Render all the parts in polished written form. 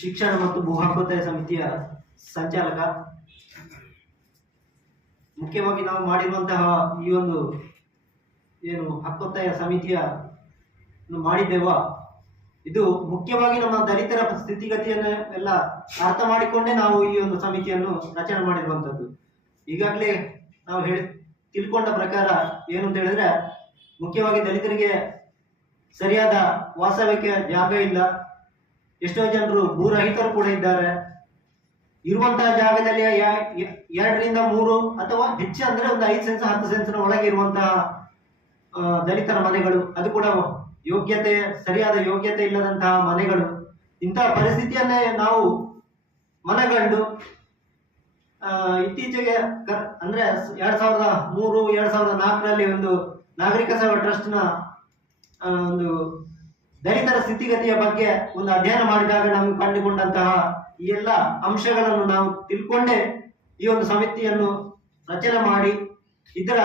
ಶಿಕ್ಷಣ ಮತ್ತು ಭೂ ಹಕ್ಕೊತ್ತಾಯ ಸಮಿತಿಯ ಸಂಚಾಲಕ. ಮುಖ್ಯವಾಗಿ ನಾವು ಮಾಡಿರುವಂತಹ ಈ ಒಂದು ಏನು ಹಕ್ಕೊತ್ತಾಯ ಸಮಿತಿಯ ಮಾಡಿದ್ದೇವ, ಇದು ಮುಖ್ಯವಾಗಿ ನಮ್ಮ ದಲಿತರ ಸ್ಥಿತಿಗತಿಯನ್ನು ಎಲ್ಲ ಅರ್ಥ ಮಾಡಿಕೊಂಡೇ ನಾವು ಈ ಒಂದು ಸಮಿತಿಯನ್ನು ರಚನೆ ಮಾಡಿರುವಂಥದ್ದು. ಈಗಾಗಲೇ ನಾವು ತಿಳ್ಕೊಂಡ ಪ್ರಕಾರ ಏನು ಅಂತ ಹೇಳಿದ್ರೆ, ಮುಖ್ಯವಾಗಿ ದಲಿತರಿಗೆ ಸರಿಯಾದ ವಾಸವ್ಯಕ್ಕೆ ಜಾಗ ಇಲ್ಲ. ಎಷ್ಟೋ ಜನರು ಭೂರಹಿತರು ಕೂಡ ಇದ್ದಾರೆ. ಇರುವಂತಹ ಜಾಗದಲ್ಲಿ 2ರಿಂದ 3 ಅಥವಾ ಹೆಚ್ಚು ಅಂದ್ರೆ ಒಂದು 5 ಸೆನ್ಸ್ 10 ಸೆನ್ಸ್ನ ಒಳಗೆ ಇರುವಂತಹ ದಲಿತರ ಮನೆಗಳು, ಅದು ಕೂಡ ಸರಿಯಾದ ಯೋಗ್ಯತೆ ಇಲ್ಲದಂತಹ ಮನೆಗಳು. ಇಂತಹ ಪರಿಸ್ಥಿತಿಯನ್ನೇ ನಾವು ಮನಗಂಡು ಇತ್ತೀಚೆಗೆ ಅಂದ್ರೆ 2003-2004ರಲ್ಲಿ ಒಂದು ನಾಗರಿಕ ಸೇವಾ ಟ್ರಸ್ಟ್ ನ ಒಂದು ದಲಿತರ ಸ್ಥಿತಿಗತಿಯ ಬಗ್ಗೆ ಒಂದು ಅಧ್ಯಯನ ಮಾಡಿದಾಗ ನಮಗೆ ಕಂಡುಕೊಂಡಂತಹ ಈ ಎಲ್ಲ ಅಂಶಗಳನ್ನು ನಾವು ತಿಳ್ಕೊಂಡೇ ಈ ಒಂದು ಸಮಿತಿಯನ್ನು ರಚನೆ ಮಾಡಿ, ಇದರ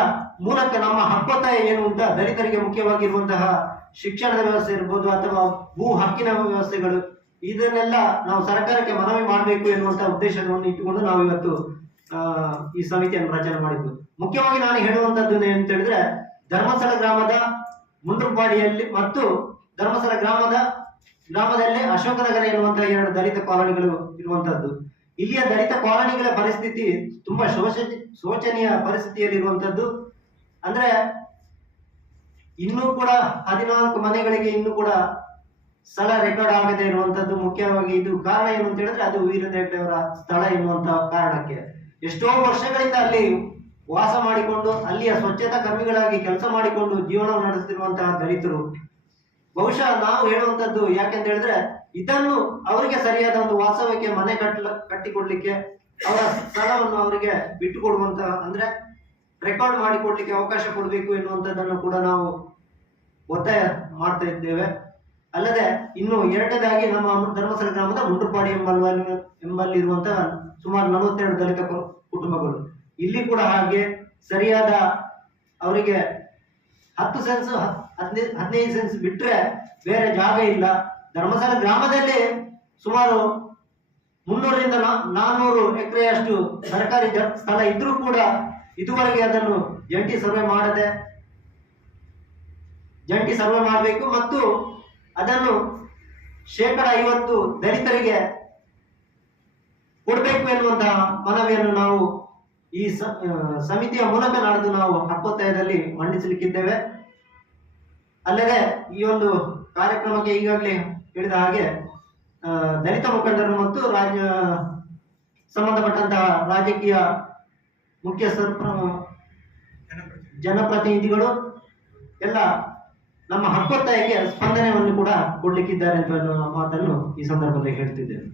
ಮೂಲಕ ನಮ್ಮ ಹಕ್ಕೊತ್ತಾಯ ಏನು ಅಂತ ದಲಿತರಿಗೆ ಮುಖ್ಯವಾಗಿರುವಂತಹ ಶಿಕ್ಷಣದ ವ್ಯವಸ್ಥೆ ಇರ್ಬೋದು ಅಥವಾ ಭೂ ಹಕ್ಕಿನ ವ್ಯವಸ್ಥೆಗಳು, ಇದನ್ನೆಲ್ಲ ನಾವು ಸರ್ಕಾರಕ್ಕೆ ಮನವಿ ಮಾಡಬೇಕು ಎನ್ನುವಂತಹ ಉದ್ದೇಶವನ್ನು ಇಟ್ಟುಕೊಂಡು ನಾವು ಇವತ್ತು ಈ ಸಮಿತಿಯನ್ನು ರಚನೆ ಮಾಡಿದ್ದು. ಮುಖ್ಯವಾಗಿ ನಾನು ಹೇಳುವಂತದ್ದು ಏನಂತ ಹೇಳಿದ್ರೆ, ಧರ್ಮಸ್ಥಳ ಗ್ರಾಮದ ಮುಂಡ್ರಪಾಡಿಯಲ್ಲಿ ಮತ್ತು ಧರ್ಮಸ್ಥಳ ಗ್ರಾಮದಲ್ಲೇ ಅಶೋಕನಗರ ಎನ್ನುವಂತಹ 2 ದಲಿತ ಕಾಲೋನಿಗಳು ಇರುವಂತದ್ದು. ಇಲ್ಲಿಯ ದಲಿತ ಕಾಲೋನಿಗಳ ಪರಿಸ್ಥಿತಿ ತುಂಬಾ ಶೋಚನೀಯ ಪರಿಸ್ಥಿತಿಯಲ್ಲಿರುವಂತದ್ದು. ಅಂದ್ರೆ ಇನ್ನೂ ಕೂಡ 14 ಮನೆಗಳಿಗೆ ಇನ್ನೂ ಕೂಡ ಸ್ಥಳ ರೆಕಾರ್ಡ್ ಆಗದೆ ಇರುವಂತದ್ದು. ಮುಖ್ಯವಾಗಿ ಇದು ಕಾರಣ ಏನು ಅಂತ ಹೇಳಿದ್ರೆ, ಅದು ವೀರೇಂದ್ರ ಹೆಗ್ಗಡೆ ಅವರ ಸ್ಥಳ ಎನ್ನುವಂತಹ ಕಾರಣಕ್ಕೆ ಎಷ್ಟೋ ವರ್ಷಗಳಿಂದ ಅಲ್ಲಿ ವಾಸ ಮಾಡಿಕೊಂಡು ಅಲ್ಲಿಯ ಸ್ವಚ್ಛತಾ ಕರ್ಮಿಗಳಾಗಿ ಕೆಲಸ ಮಾಡಿಕೊಂಡು ಜೀವನ ನಡೆಸುತ್ತಿರುವಂತಹ ದಲಿತರು. ಬಹುಶಃ ನಾವು ಹೇಳುವಂತದ್ದು ಯಾಕೆಂತ ಹೇಳಿದ್ರೆ, ಇದನ್ನು ಅವರಿಗೆ ಸರಿಯಾದ ಒಂದು ವಾಸವ್ಯಕ್ಕೆ ಮನೆ ಕಟ್ಟಿಕೊಡ್ಲಿಕ್ಕೆ, ಅವರ ಸ್ಥಳವನ್ನು ಅವರಿಗೆ ಬಿಟ್ಟುಕೊಡುವಂತಹ ಅಂದ್ರೆ ರೆಕಾರ್ಡ್ ಮಾಡಿಕೊಡ್ಲಿಕ್ಕೆ ಅವಕಾಶ ಕೊಡಬೇಕು ಎನ್ನುವಂಥದ್ದನ್ನು ಕೂಡ ನಾವು ಒತ್ತಾಯ ಮಾಡ್ತಾ ಇದ್ದೇವೆ. ಅಲ್ಲದೆ ಇನ್ನು 2ನೇದಾಗಿ ನಮ್ಮ ಧರ್ಮಸ್ಥಳ ಗ್ರಾಮದ ಮುಂಡ್ರಪಾಡಿ ಎಂಬಲ್ಲಿರುವಂತಹ ಸುಮಾರು 42 ದಲಿತ ಕುಟುಂಬಗಳು, ಇಲ್ಲಿ ಕೂಡ ಹಾಗೆ ಸರಿಯಾದ ಅವರಿಗೆ 10 ಸೆನ್ಸ್ 15 ಸೆನ್ಸ್ ಬಿಟ್ರೆ ಬೇರೆ ಜಾಗ ಇಲ್ಲ. ಧರ್ಮಸ್ಥಳ ಗ್ರಾಮದಲ್ಲಿ ಸುಮಾರು 300ರಿಂದ 400 ಎಕರೆಯಷ್ಟು ಸರ್ಕಾರಿ ಸ್ಥಳ ಇದ್ರೂ ಕೂಡ ಇದುವರೆಗೆ ಅದನ್ನು ಜಂಟಿ ಸರ್ವೆ ಮಾಡಬೇಕು ಮತ್ತು ಅದನ್ನು 50% ದಲಿತರಿಗೆ ಕೊಡಬೇಕು ಎನ್ನುವಂತಹ ಮನವಿಯನ್ನು ನಾವು ಈ ಸಮಿತಿಯ ಮೂಲಕ ನಾಡ್ದು ನಾವು ಹಕ್ಕೊತ್ತಾಯದಲ್ಲಿ ಮಂಡಿಸಲಿಕ್ಕಿದ್ದೇವೆ. ಅಲ್ಲದೆ ಈ ಒಂದು ಕಾರ್ಯಕ್ರಮಕ್ಕೆ ಈಗಾಗಲೇ ಹೇಳಿದ ಹಾಗೆ ದಲಿತ ಮುಖಂಡರು ಮತ್ತು ಸಂಬಂಧಪಟ್ಟಂತಹ ರಾಜಕೀಯ ಮುಖ್ಯಸ್ಥರು, ಜನಪ್ರತಿನಿಧಿಗಳು ಎಲ್ಲ ನಮ್ಮ ಹಕ್ಕೊತ್ತಾಯಕ್ಕೆ ಸ್ಪಂದನೆಯನ್ನು ಕೂಡ ಕೊಡ್ಲಿಕ್ಕಿದ್ದಾರೆ ಅಂತ ಮಾತನ್ನು ಈ ಸಂದರ್ಭದಲ್ಲಿ ಹೇಳ್ತಿದ್ದೇನೆ.